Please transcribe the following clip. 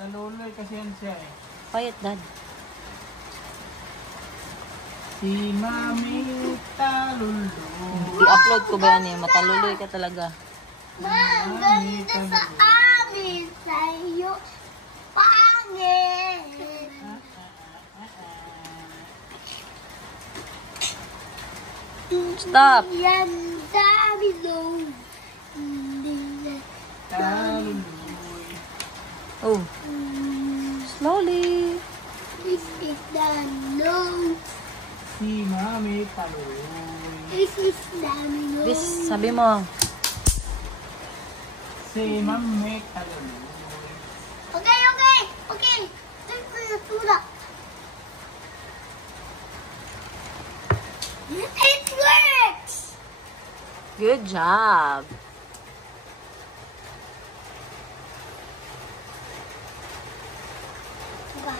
Taluloy kasi yan siya eh. Quiet, Dad. Si Mami Taluloy. I-upload ko ba yan eh? Mataluloy ka talaga. Maganda sa amin sa'yo. Pangit. Stop! Yan dami nung Taluloy. Oh, slowly. This is the no. Si Mami Taluloy. This is the no. Bis, sabi mo. Si Mami Taluloy. Okay. Take the tuna. It works. Good job. Diba?